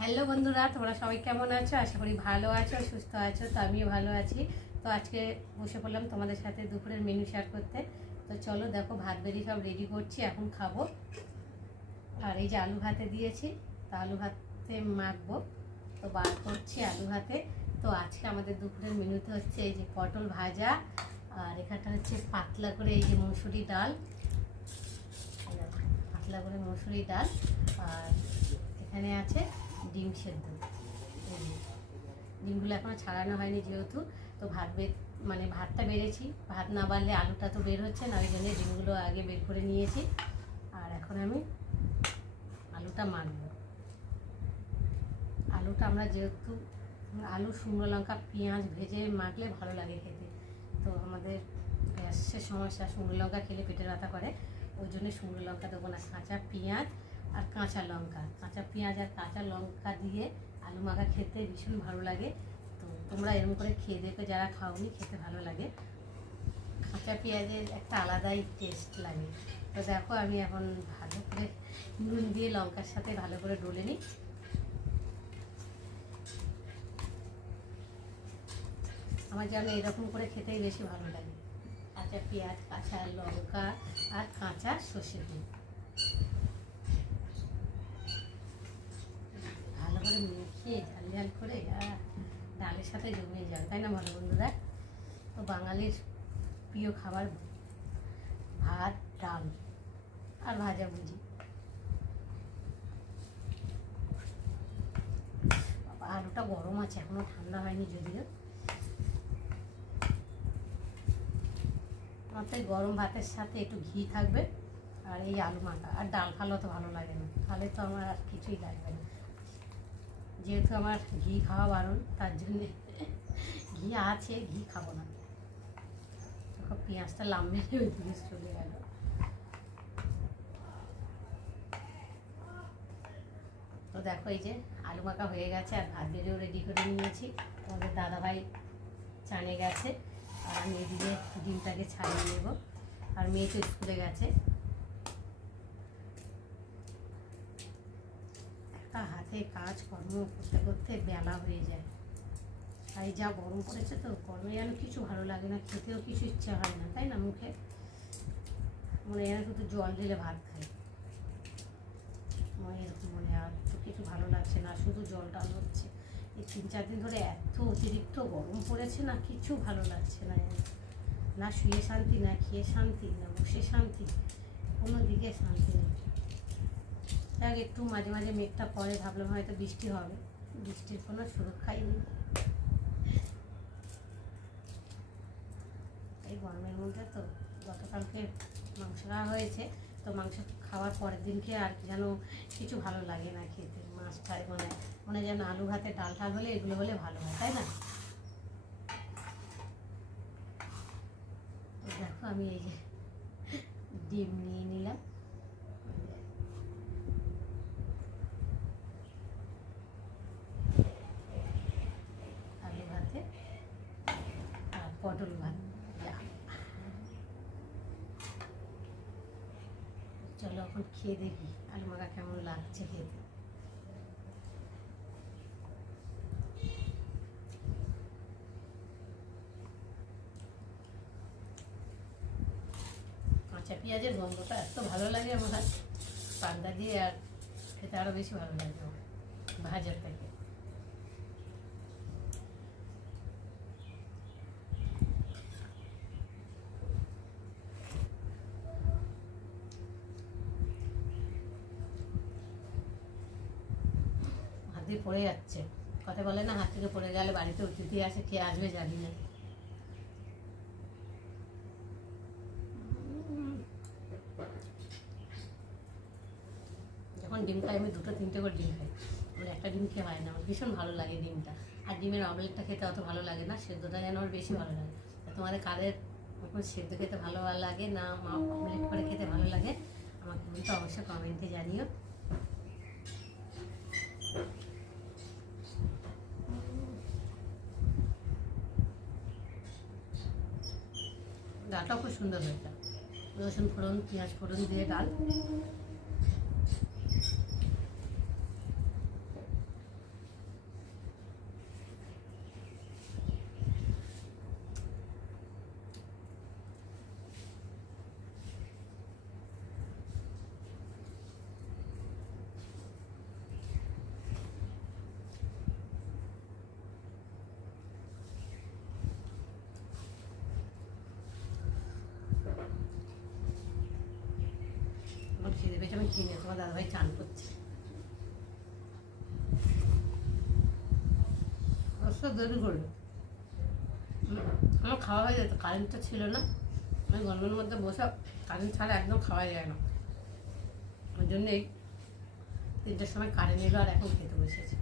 Hello বন্ধুরা, তোমরা সবাই কেমন আছো? আশা করি ভালো আছো, সুস্থ আছো। তো আমিও ভালো আছি। তো আজকে বসে পড়লাম তোমাদের সাথে দুপুরের মেনু শেয়ার করতে। তো চলো দেখো, ভাত বেরি সব রেডি করছি, এখন খাবো। আর এই যে আলু ভাতে দিয়েছি, তো আলু ভাতে মাখবো, তো বার করছি আলু ভাতে। তো আজকে আমাদের দুপুরের মেনুতে হচ্ছে এই যে পটল ভাজা, আর এখানটা হচ্ছে পাতলা করে এই যে মসুরি ডাল, পাতলা করে মসুরি ডাল, আর এখানে আছে ডিম সেদ্ধ। ডিমগুলো এখনও ছাড়ানো হয়নি যেহেতু, তো মানে ভাতটা বেড়েছি, ভাত না বাড়লে আলুটা তো বের হচ্ছে না, ওই জন্য ডিমগুলো আগে বের করে নিয়েছি। আর এখন আমি আলুটা মাখব। আলুটা আমরা যেহেতু আলু, শুকনো লঙ্কা, পেঁয়াজ ভেজে মাখলে ভালো লাগে খেতে। তো আমাদের গ্যাসের সমস্যা, শুকনো লঙ্কা খেলে পেটের ব্যথা করে, ওই জন্য শুকনো লঙ্কা দেবো না, কাঁচা পেঁয়াজ আর কাঁচা লঙ্কা, কাঁচা পেঁয়াজ আর কাঁচা লঙ্কা দিয়ে আলু মাখা খেতে ভীষণ ভালো লাগে। তো তোমরা এরকম করে খেয়ে দেখো, যারা খাওনি, খেতে ভালো লাগে। কাঁচা পেঁয়াজের একটা আলাদাই টেস্ট লাগে। তো দেখো, আমি এখন ভালো করে নুন দিয়ে লঙ্কার সাথে ভালো করে ডলে নিই। আমার যেন এরকম করে খেতেই বেশি ভালো লাগে, কাঁচা পেঁয়াজ, কাঁচা লঙ্কা আর কাঁচা সর্ষে তেল ভালো করে মেখে ঝাল ঝাল করে ডালের সাথে জমিয়ে যাবে, তাই না বলো বন্ধুরা? তো বাঙালির প্রিয় খাবার ভাত, ডাল আর ভাজাভুজি। আলুটা গরম আছে, এখনো ঠান্ডা হয়নি যদিও। আমার গরম ভাতের সাথে একটু ঘি থাকবে, আর এই আলু মাখা, আর ডাল খালো তো ভালো লাগে না, তাহলে তো আমার আর কিছুই লাগবে না। যেহেতু আমার ঘি খাওয়া বারণ, তার জন্যে ঘি আছে, ঘি খাবো না। তখন পেঁয়াজটা লাম্বে ওই দিকে চলে গেল। তো দেখো, এই যে আলু মাখা হয়ে গেছে, আর ভাত বেড়েও রেডি করে নিয়েছি। আমাদের দাদাভাই চানে গেছে, আর আমি এদিকে ডিমটাকে ছাড়িয়ে নেব। আর মেয়ে তো স্কুলে গেছে। একটা হাতে কাজকর্ম করতে করতে বেলা হয়ে যায়। আর যা গরম পড়েছে, তো গরমে যেন কিছু ভালো লাগে না, খেতেও কিছু ইচ্ছা হয় না, তাই না? মুখে মনে হয় শুধু জল ঢেলে ভাত খাই, এরকম মনে হয়। আর তো কিছু ভালো লাগছে না, শুধু জল টাল হচ্ছে। এই 3-4 দিন ধরে এত অতিরিক্ত গরম পড়েছে না, কিছু ভালো লাগছে না। না শুয়ে শান্তি, না খেয়ে শান্তি, না বসে শান্তি, কোনো দিকে শান্তি নেই। দেখ, একটু মাঝে মাঝে মেঘটা পরে, ভাবলাম হয়তো বৃষ্টি হবে, বৃষ্টির কোনো সুরক্ষাই নেই। এই গরমের মধ্যে তো গতকালকে মাংস খাওয়া হয়েছে, তো মাংস খাওয়ার পরের দিনকে আর যেন কিছু ভালো লাগে না খেতে। মাছটাই মনে যেন আলু ভাতে ডাল টাল হলে, এগুলো হলে ভালো হয়, তাই না? তো দেখো, আমি এই যে ডিম নিয়ে নিলাম, আলু ভাতে আর পটল ভাত। চলো এখন খেয়ে দেখি আলু মাখা কেমন লাগছে খেতে। কাঁচা পেঁয়াজের গন্ধটা এত ভালো লাগে আমার, পান্তা দিয়ে আর খেতে আরও বেশি ভালো লাগে আমার ভাজার থেকে। হাত দিয়ে পড়ে যাচ্ছে, কথা বলে না, হাত থেকে পড়ে গেলে বাড়িতে অতিথি আসে, খেয়ে আসবে জানি না। যখন ডিম খাই আমি 2-3টে করে ডিম খাই, আমার একটা ডিম খেয়ে হয় না, আমার ভীষণ ভালো লাগে ডিমটা। আর ডিমের অমলেটটা খেতে অত ভালো লাগে না, সেদ্ধটা যেন আমার বেশি ভালো লাগে। তোমাদের কাদের সেদ্ধ খেতে ভালো লাগে না অমলেট করে খেতে ভালো লাগে, আমাকে কিন্তু অবশ্যই কমেন্টে জানিও। ডালটাও খুব সুন্দর হয়েছে, রসুন ফোড়ন, পেঁয়াজ ফোড়ন দিয়ে ডাল। আমি খেয়ে নিই, তোমার দাদাভাই চান করছে। অবশ্য দেরি করে আমার খাওয়া হয়ে যেত, কারেন্টটা ছিল না, আমি গরমের মধ্যে বসে, কারেন্ট ছাড়া একদম খাওয়া যায় না, ওই জন্যেই 3টের সময় কারেন্ট এলো আর এখন খেতে বসেছি।